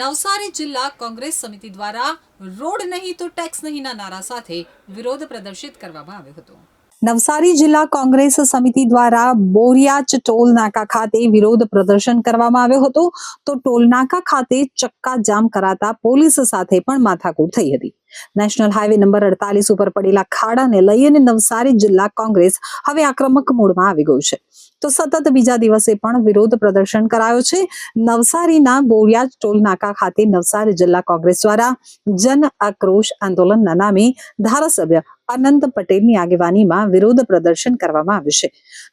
નવસારી જિલ્લા કોંગ્રેસ સમિતિ દ્વારા રોડ નહીં તો ટેક્સ નહીંના નારા સાથે વિરોધ પ્રદર્શિત કરવામાં આવ્યો હતો. નવસારી જિલ્લા કોંગ્રેસ સમિતિ દ્વારા બોરિયાચ ટોલ નાકા ખાતે વિરોધ પ્રદર્શન કરવામાં આવ્યો હતો. તો ટોલ નાકા ખાતે ચક્કા જામ કરાતા પોલીસ સાથે પણ માથાકૂટ થઈ હતી. નેશનલ હાઈવે નંબર અડતાલીસ ઉપર પડેલા ખાડાને લઈને નવસારી જિલ્લા કોંગ્રેસ હવે આક્રમક મોડમાં આવી ગયું છે. તો સતત બીજા દિવસે પણ વિરોધ પ્રદર્શન કરાયો છે. નવસારીના બોરિયાજ ટોલ નાકા ખાતે નવસારી જિલ્લા કોંગ્રેસ દ્વારા જન આક્રોશ આંદોલનના નામે ધારાસભ્ય અનંત પટેલની આગેવાનીમાં વિરોધ પ્રદર્શન કરવામાં આવ્યું છે.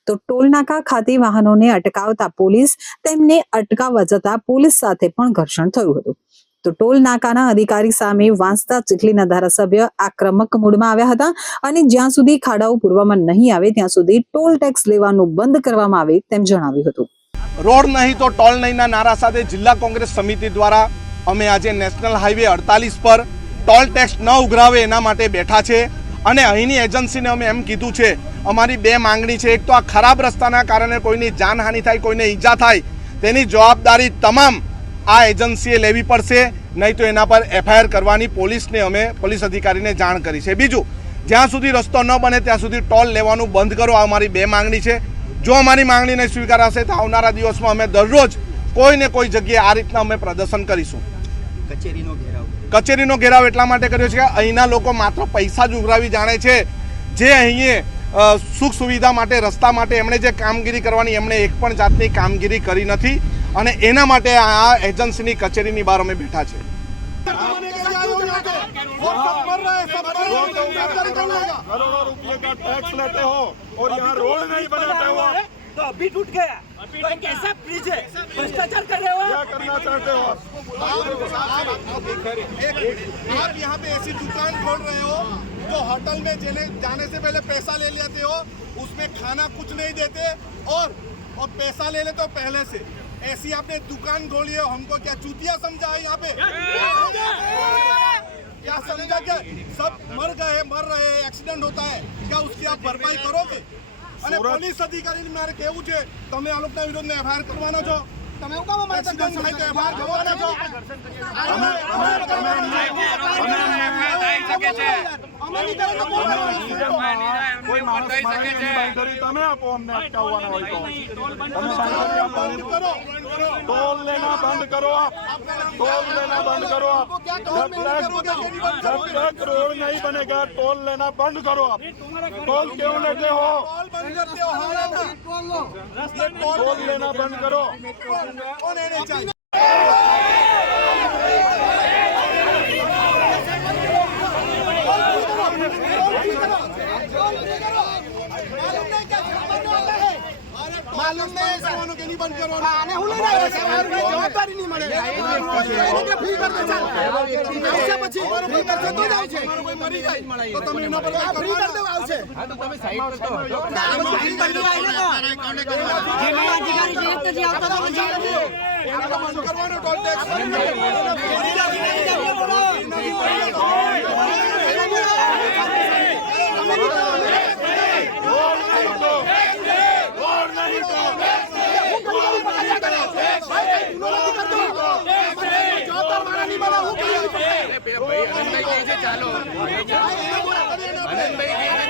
તો ટોલ નાકા ખાતે વાહનોને અટકાવતા પોલીસ તેમને અટકાવવા જતા પોલીસ સાથે પણ ઘર્ષણ થયું હતું. તો ટોલ નાકાના અધિકારી સામે વાંસદા ચીખલીના ધારાસભ્ય આક્રમક મૂડમાં આવ્યા હતા અને જ્યાં સુધી ખાડાઓ પૂરવામાં નહીં આવે ત્યાં સુધી ટોલ ટેક્સ લેવાનું બંધ કરવામાં આવે તેમ જણાવ્યું હતું. રોડ નહીં તો ટોલ નહીંના નારા સાથે જિલ્લા કોંગ્રેસ સમિતિ દ્વારા અમે આજે નેશનલ હાઈવે અડતાલીસ પર ટોલ ટેક્સ ન ઉઘરાવે એના માટે બેઠા છે અને અહીંની એજન્સીને અમે એમ કીધું છે, અમારી બે માંગણી છે. એક તો આ ખરાબ રસ્તાના કારણે કોઈની જાનહાનિ થાય, કોઈને ઈજા થાય, તેની જવાબદારી તમામ આ એજન્સીએ લેવી પડશે નહીં તો એના પર એફઆઈઆર કરવાની પોલીસને અમે પોલીસ અધિકારીને જાણ કરી છે. બીજું જ્યાં સુધી રસ્તો ન બને ત્યાં સુધી ટોલ લેવાનું બંધ કરો આ અમારી બે માંગણી છે. જો અમારી માંગણીને સ્વીકારાશે તો આવનારા દિવસમાં અમે દરરોજ કોઈ ને કોઈ જગ્યાએ આ રીતના અમે પ્રદર્શન કરીશું. કચેરીનો ઘેરાવ. કચેરીનો ઘેરાવ એટલા માટે કર્યો છે કે અહીંના લોકો માત્ર પૈસા જ ઉઘરાવી જાણે છે. જે અહીં સુખ સુવિધા માટે રસ્તા માટે એમણે જે કામગીરી કરવાની એમણે એક પણ જાતની કામગીરી કરી નથી. અને એના માટે આ એજન્સીની કચેરીની બહાર અમે બેઠા છે करोड़ों रुपए का टैक्स लेते हो और यहाँ रोड नहीं बनाते हो आप तो अभी टूट गया तो कैसा ब्रिज है भ्रष्टाचार कर रहे हो क्या आप? करना चाहते हो आप आप यहाँ पे ऐसी दुकान खोल रहे हो जो होटल में जेने जाने से पहले पैसा ले लेते हो उसमें खाना कुछ नहीं देते और और पैसा ले लेते हो पहले से ऐसी आपने दुकान खोली है हमको क्या चूतिया समझा है यहाँ पे क्या समझा क्या सब मर गए मर रहे हैं एक्सीडेंट होता है क्या उसकी आप भरपाई करोगे અને પોલીસ અધિકારીને મારે કહેવું છે તમે આ લોકોના વિરોધમાં એફઆઈઆર કરવાના છો તમે હું કામ અમારે એક્સિડન્ટ થાય તો એફઆઈઆર કરવાના છો તમે આપો અમને અટકાવવાના હોય તો તમે બાંયધરી આપો. ટોલ લેના બંધ કરો આપ टोल लेना बंद करो आप जब तक जब तक रोड नहीं बनेगा टोल लेना बंद करो आप टोल क्यों लेते हो टोल लेना बंद करो માલુમ નહીં કરવાનું કે નહીં બંધ કરવાનું? આને હું લઈને આવ્યો છું? અમારી જવાબદારી નહીં મળે. એને કે free કરતો ચાલ. આવશે પછી. free કરશે તો જ આવશે. કોઈ મરી જાય તો તમે એના પર આ free દેવા આવશે. ના, પછી કરી દેવા આવીને તો. એના તો બંધ કરવાનો ટોલ ટેક્સ ભાઈ, ગુનો નથી કરતો. જવાબદાર મારા નહીં બને, કહે છે ચાલો. આનંદભાઈ કહે છે